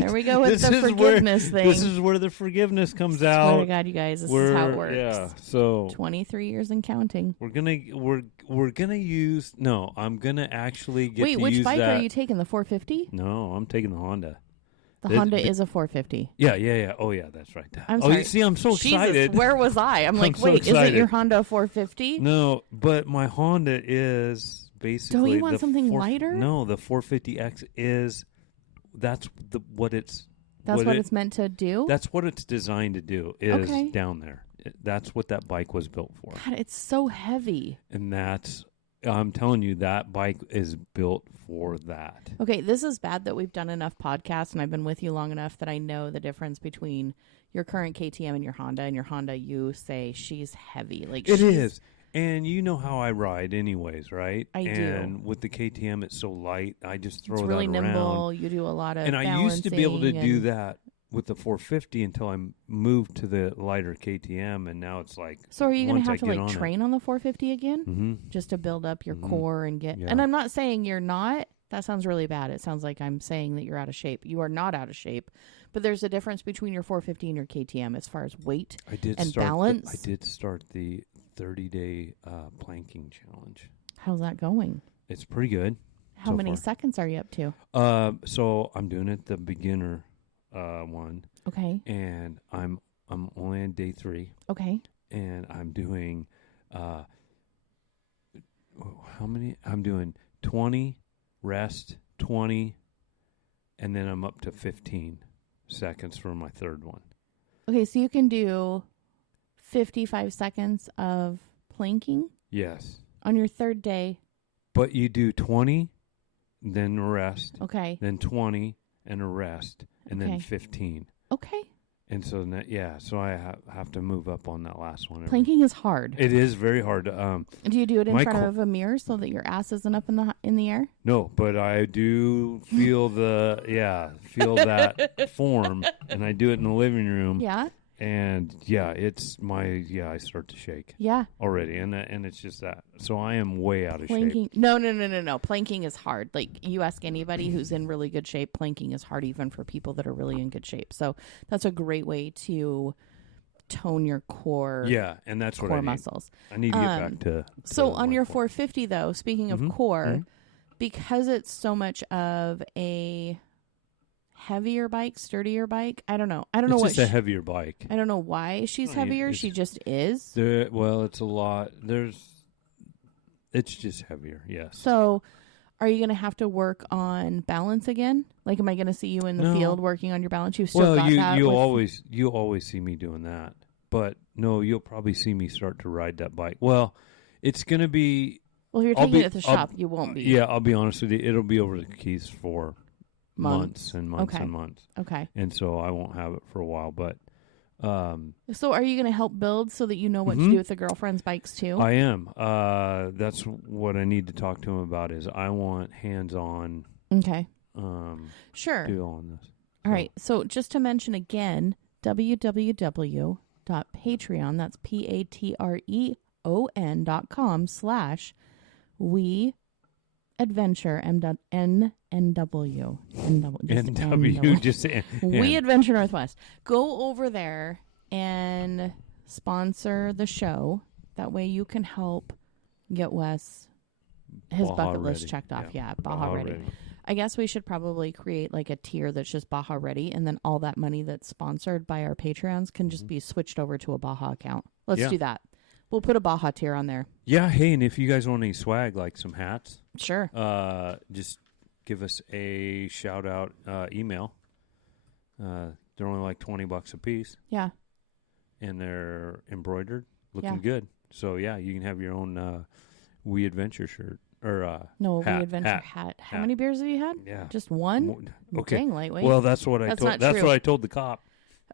There we go with This the is forgiveness thing. This is where the forgiveness comes Swear to out. God, you guys, this is how it works. Yeah, so 23 years and counting. we're gonna use. No, I'm gonna actually get Wait, to which use bike that. are you taking? The 450? No, I'm taking the Honda. The This- Honda is a 450. Yeah. Oh, yeah, that's right. I'm Oh, you sorry. see, I'm so excited. Jesus, where was I? I'm like, so wait, is it excited. your Honda 450? No, but my Honda is basically. Don't you want the something lighter? No, the 450X is. That's what it's. That's what it's meant to do? That's what it's designed to do. Is Okay. down there. That's what that bike was built for, God, it's so heavy. and that's. I'm telling you, that bike is built for that. Okay, this is bad that we've done enough podcasts and I've been with you long enough that I know the difference between your current KTM and your Honda. And your Honda, you say she's heavy. Like It she's, is. And you know how I ride anyways, right? I do. And with the KTM, it's so light. I just throw It's really that around. nimble. You do a lot of And I used to be able to balancing do and- that with the 450 until I moved to the lighter KTM, and now it's like. So are you going once to I have to get like on it- train on the 450 again? Mm-hmm. Just to build up your Mhm. core and get. Yeah. And I'm not saying you're not. That sounds really bad. It sounds like I'm saying that you're out of shape. You are not out of shape. But there's a difference between your 450 and your KTM as far as weight. I did And start. balance? I did start the 30-day planking challenge. How's that going? It's pretty good. How so many far. seconds are you up to? So I'm doing it the beginner one, Okay. and I'm only on day 3, Okay. and I'm doing how many? I'm doing 20 rest, 20, and then I'm up to 15 seconds for my third one. Okay, so you can do 55 seconds of planking Yes, on your third day. but you do 20, then rest, Okay. then 20 and a rest, and then Okay. 15. Okay. And so so I have to move up on that last one. Planking is hard. It is very hard. Do you do it in my front of a mirror so that your ass isn't up in the air? No, but I do feel that form, and I do it in the living room. Yeah. And I start to shake Yeah. already, and it's just that. So I am way out of Planking. shape. No. Planking is hard. Like, you ask anybody who's in really good shape, planking is hard even for people that are really in good shape. So that's a great way to tone your core. Yeah, and that's what I need. Muscles. I need to get back to. So on my your core. 450 though, speaking of core, because it's so much of a heavier bike, sturdier bike. I don't know. It's just a heavier bike. I don't know why she's heavier. She just is. It's a lot. It's just heavier. Yes. So, are you going to have to work on balance again? Like, am I going to see you in the field working on your balance? You've still got that. You'll always see me doing that. But no, you'll probably see me start to ride that bike. Well, it's going to be. Well, if you're taking it at the shop, you won't be. Yeah, I'll be honest with you. It'll be over the keys for months and months and months. Okay. And so I won't have it for a while. But so are you going to help build so that you know what to do with the girlfriend's bikes too? I am. That's what I need to talk to him about. Is I want hands-on. Okay. Sure. Do on this. All right. So just to mention again, www.patreon. That's patreon.com/we adventure NW. We Adventure Northwest. Go over there and sponsor the show. That way you can help get Wes his Baja bucket list ready. checked off. Yeah, Baja ready. I guess we should probably create like a tier that's just Baja ready, and then all that money that's sponsored by our Patreons can just be switched over to a Baja account. Let's do that. We'll put a Baja tier on there. Yeah, hey, and if you guys want any swag, like some hats, sure. Just give us a shout out email. They're only like $20 a piece. Yeah. And they're embroidered, looking good. So yeah, you can have your own We Adventure shirt or We Adventure hat. How many beers have you had? Yeah, just one. Okay, dang, lightweight. Well, that's what I told. That's what I told the cop.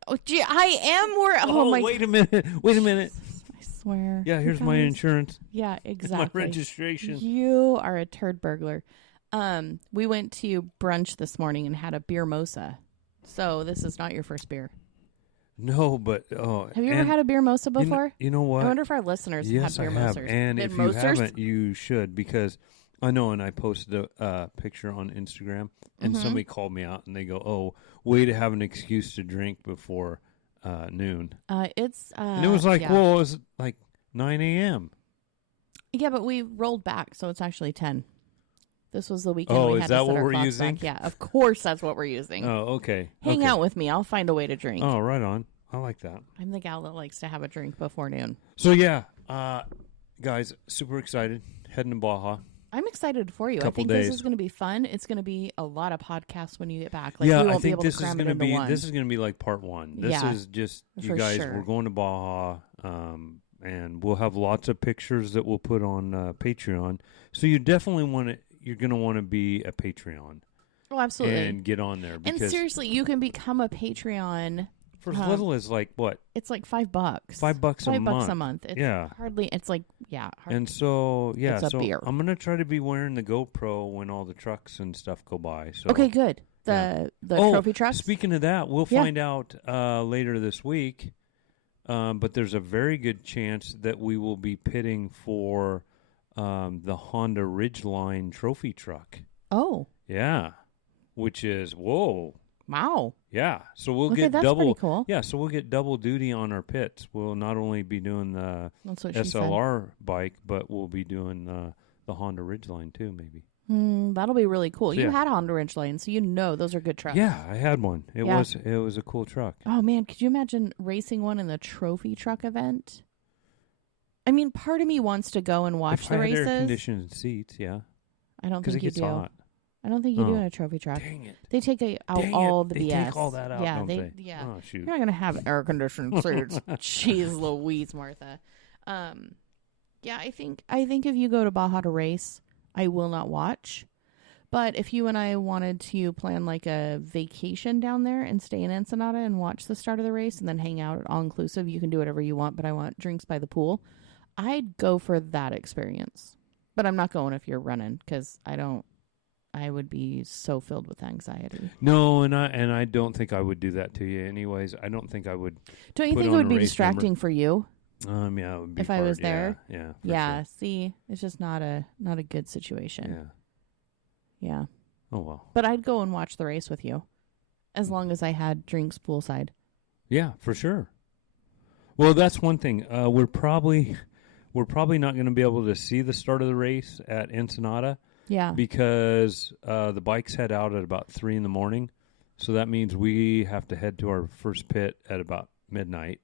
Oh, gee, I am worried. Oh my! Wait a minute. Wait a minute. I swear. Yeah, here's my insurance. Yeah, exactly. My registration. You are a turd burglar. We went to brunch this morning and had a beer mosa. So this is not your first beer. No, but have you ever had a beer mosa before? You know what? I wonder if our listeners have had beer mosers. And if you haven't, you should, because I know. And I posted a picture on Instagram, and somebody called me out, and they go, "Oh, way to have an excuse to drink before noon." And it was like, well, it was like 9 a.m. Yeah, but we rolled back, so it's actually 10. This was the weekend. Oh, we is had that to set what our we're clocks using? back. Yeah, of course that's what we're using. Oh, okay. Hang out with me. I'll find a way to drink. Oh, right on. I like that. I'm the gal that likes to have a drink before noon. So, yeah, guys, super excited. Heading to Baja. I'm excited for you. I think this is going to be fun. It's going to be a lot of podcasts when you get back. Like, yeah, we won't I think be able to cram it into one. This is going to be like part one. This is just, you guys, we're going to Baja, and we'll have lots of pictures that we'll put on Patreon. So you definitely you're going to want to be a Patreon. Oh, absolutely. And get on there. And seriously, you can become a Patreon for as little as like what? It's like $5. $5 a month. $5 a month. It's hardly. It's like And so it's a beer. I'm gonna try to be wearing the GoPro when all the trucks and stuff go by. So okay, good. The trophy trucks. Speaking of that, we'll find out later this week. But there's a very good chance that we will be pitting for the Honda Ridgeline trophy truck. Oh. Yeah. Which is whoa. Wow. Yeah. So we'll get double. Pretty cool. Yeah. So we'll get double duty on our pits. We'll not only be doing the SLR bike, but we'll be doing the Honda Ridgeline too, maybe. That'll be really cool. So, you yeah. had a Honda Ridgeline, so you know those are good trucks. Yeah, I had one. It was a cool truck. Oh, man, could you imagine racing one in the trophy truck event? I mean, part of me wants to go and watch if the I had races. air-conditioned seats, yeah. I don't Because think it you gets do. hot. I don't think you do in a trophy truck. Dang it. They take out all the they BS. take all that out, yeah, don't they? Yeah. Oh, shoot. You're not going to have air conditioned seats. Jeez Louise, Martha. Yeah, I think if you go to Baja to race, I will not watch. But if you and I wanted to plan like a vacation down there and stay in Ensenada and watch the start of the race and then hang out all inclusive, you can do whatever you want, but I want drinks by the pool. I'd go for that experience. But I'm not going if you're running because I would be so filled with anxiety. No, and I don't think I would do that to you anyways. I don't think I would. Don't you think it would be distracting for you? Yeah, it would be if I was there. Yeah. Yeah. Sure. See, it's just not a good situation. Yeah. Oh well. But I'd go and watch the race with you, as long as I had drinks poolside. Yeah, for sure. Well, that's one thing. We're probably not going to be able to see the start of the race at Ensenada. Yeah. Because the bikes head out at about 3 a.m, so that means we have to head to our first pit at about midnight.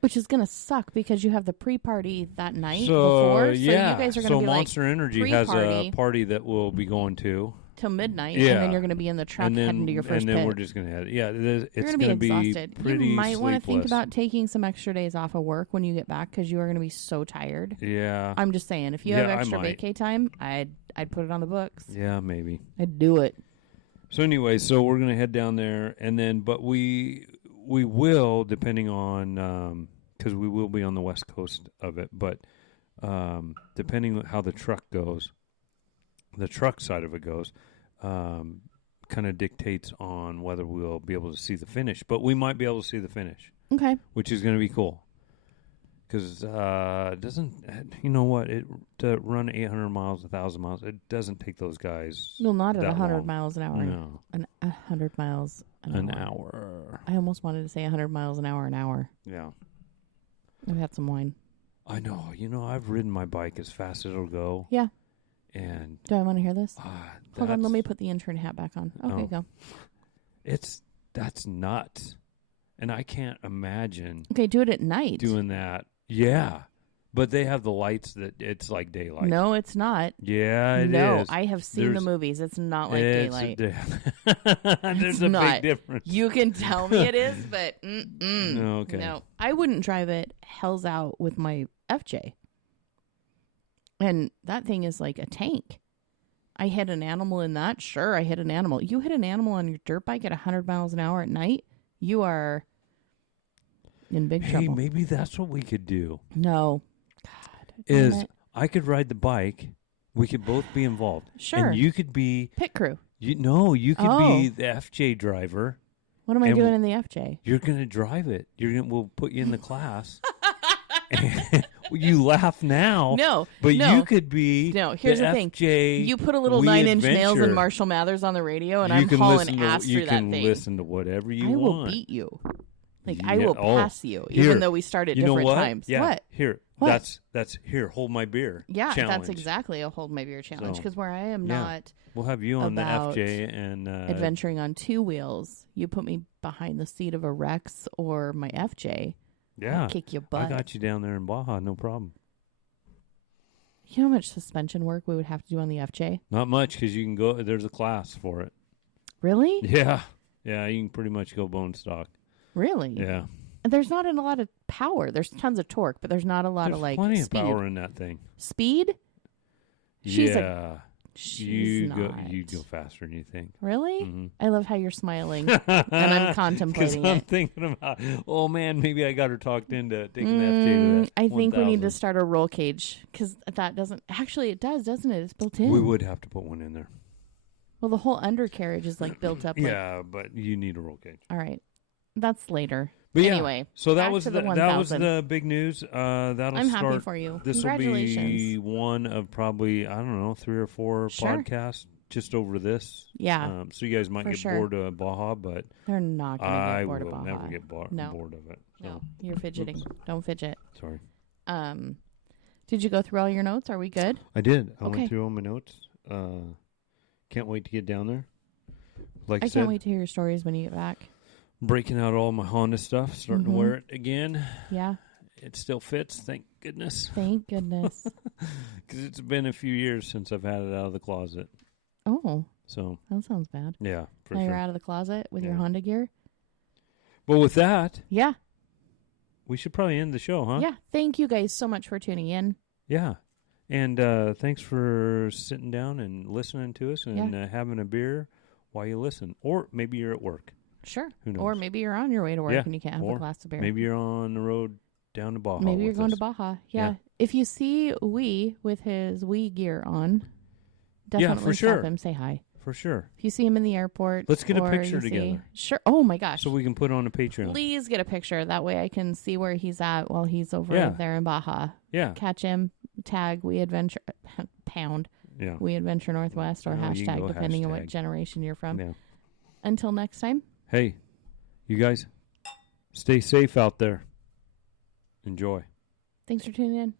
Which is going to suck because you have the pre-party that night before. So you guys are going to be Monster Energy has a party that we'll be going to. Till midnight, and then you're going to be in the truck heading to your first pit. And then we're just going to head. Yeah, it's going to be exhausted. Pretty you might want to think sleepless. about taking some extra days off of work when you get back because you are going to be so tired. Yeah. I'm just saying, if you have extra vacay time, I'd put it on the books. Yeah, maybe. I'd do it. So anyway, we're going to head down there, and then, but we will, depending on, because we will be on the west coast of it, but depending on how the truck side of it goes, kind of dictates on whether we'll be able to see the finish. But we might be able to see the finish. Okay. Which is going to be cool. Because you know what? To run 800 miles, 1,000 miles, it doesn't take those guys. Well, not at 100 long. miles an hour. No. 100 miles an hour. I almost wanted to say 100 miles an hour. Yeah. I've had some wine. I know. You know, I've ridden my bike as fast as it'll go. Yeah. And do I want to hear this? Hold on, let me put the intern hat back on. Okay, go. That's nuts. And I can't imagine. Okay, do it at night. Doing that. Yeah. But they have the lights that it's like daylight. No, it's not. Yeah, it is. No, I have seen the movies. It's not like daylight. There's a big difference. You can tell me it is, but no, okay. No. I wouldn't drive it hells out with my FJ. And that thing is like a tank. I hit an animal in that. Sure, I hit an animal. You hit an animal on your dirt bike at 100 miles an hour at night, you are in big trouble. Hey, maybe that's what we could do. No. God. I could ride the bike. We could both be involved. Sure. And you could be... pit crew. You could be the FJ driver. What am I doing in the FJ? You're going to drive it. We'll put you in the class. You laugh now. No. But you could be here's the thing. You put a little 9-inch nails and Marshall Mathers on the radio, and I'm hauling ass through that thing. You can listen to whatever you want. I will beat you. I will pass you, even though we start at different times. Yeah. What? Here. What? That's here. Hold my beer. Yeah, challenge. That's exactly a hold my beer challenge. Because where I am not. We'll have you on the FJ and adventuring on two wheels. You put me behind the seat of a Rex or my FJ. Yeah, I'll kick your butt. I got you down there in Baja, no problem. You know how much suspension work we would have to do on the FJ? Not much, because you can go. There's a class for it. Really? Yeah, you can pretty much go bone stock. Really? Yeah. There's not a lot of power. There's tons of torque, but there's not a lot of plenty speed. of power in that thing. Speed? She'd not. go faster than you think. Really? Mm-hmm. I love how you're smiling, and I'm contemplating I'm thinking about, oh man, maybe I got her talked into taking the FJ to that. I think we need to start a roll cage, because that doesn't actually. It does, doesn't it? It's built in. We would have to put one in there. Well, the whole undercarriage is built up. Yeah, but you need a roll cage. All right, that's later. But anyway, so that was the big news. I'm happy for you. This will be one of probably 3 or 4 podcasts just over this. Yeah. So you guys might get bored of Baja, but they're not going to get bored of Baja. I will never get bored of it. So. No, you're fidgeting. Don't fidget. Sorry. Did you go through all your notes? Are we good? I did. I went through all my notes. Can't wait to get down there. Like I I said, can't wait to hear your stories when you get back. breaking out all my Honda stuff, starting to wear it again. Yeah. It still fits, thank goodness. Thank goodness. Because it's been a few years since I've had it out of the closet. Oh, So that sounds bad. yeah, for Now sure. you're out of the closet with your Yeah. Honda gear? But with that, Yeah. we should probably end the show, huh? Yeah. Thank you guys so much for tuning in. Yeah. And thanks for sitting down and listening to us and having a beer while you listen. Or maybe you're at work. Sure. Who knows? Or maybe you're on your way to work Yeah. and you can't have Or a glass of beer. Maybe you're on the road down to Baja. Maybe you're with going us. to Baja. Yeah. Yeah. If you see Wee with his Wee gear on, definitely for sure. stop him, say hi. For sure. If you see him in the airport. Let's get a or picture you see- together. Sure. Oh my gosh. So we can put on a Patreon. Please get a picture. That way I can see where he's at while he's over Yeah. there in Baja. Yeah. Catch him, tag We Adventure, pound Yeah. We Adventure Northwest, or Oh, you can hashtag, go depending on what hashtag. generation you're from. Yeah. Until next time. Hey, you guys, stay safe out there. Enjoy. Thanks for tuning in.